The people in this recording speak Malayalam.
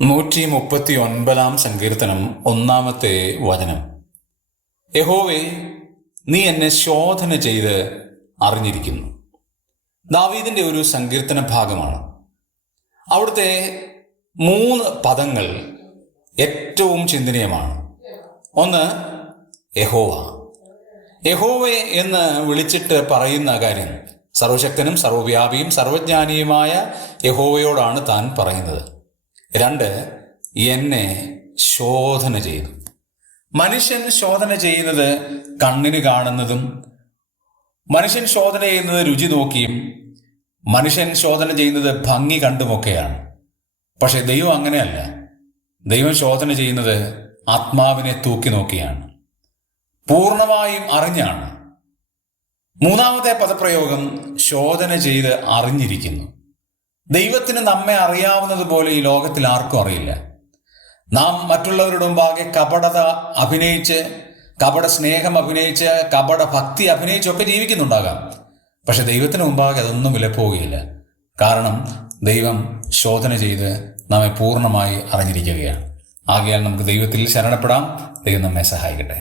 139 സങ്കീർത്തനം 1-ാമത്തെ വചനം. യഹോവേ, നീ എന്നെ ശോധന ചെയ്ത് അറിഞ്ഞിരിക്കുന്നു. ദാവീദിന്റെ ഒരു സങ്കീർത്തന ഭാഗമാണ്. അവിടുത്തെ 3 പദങ്ങൾ ഏറ്റവും ചിന്തനീയമാണ്. ഒന്ന്, യഹോവ. യഹോവേ എന്ന് വിളിച്ചിട്ട് പറയുന്ന കാര്യം സർവശക്തനും സർവവ്യാപിയും സർവജ്ഞാനിയുമായ യഹോവയോടാണ് താൻ പറയുന്നത്. 2, എന്നെ ശോധന ചെയ്തു. മനുഷ്യൻ ശോധന ചെയ്യുന്നത് കണ്ണിന് കാണുന്നതും, മനുഷ്യൻ ശോധന ചെയ്യുന്നത് രുചി നോക്കിയും, മനുഷ്യൻ ശോധന ചെയ്യുന്നത് ഭംഗി കണ്ടുമൊക്കെയാണ്. പക്ഷെ ദൈവം അങ്ങനെയല്ല. ദൈവം ശോധന ചെയ്യുന്നത് ആത്മാവിനെ തൂക്കി നോക്കിയാണ്, പൂർണ്ണമായും അറിഞ്ഞാണ്. 3-ാമത്തെ പദപ്രയോഗം ശോധന ചെയ്ത് അറിഞ്ഞിരിക്കുന്നു. ദൈവത്തിന് നമ്മെ അറിയാവുന്നത് പോലെ ഈ ലോകത്തിൽ ആർക്കും അറിയില്ല. നാം മറ്റുള്ളവരുടെ മുമ്പാകെ കപടത അഭിനയിച്ച്, കപട സ്നേഹം അഭിനയിച്ച്, കപട ഭക്തി അഭിനയിച്ചൊക്കെ ജീവിക്കുന്നുണ്ടാകാം. പക്ഷെ ദൈവത്തിന് മുമ്പാകെ അതൊന്നും വിലപ്പോവുകയില്ല. കാരണം ദൈവം ശോധന ചെയ്ത് നമ്മെ പൂർണ്ണമായി അറിഞ്ഞിരിക്കുകയാണ്. ആകയാൽ നമുക്ക് ദൈവത്തിൽ ശരണപ്പെടാം. ദൈവം നമ്മെ സഹായിക്കട്ടെ.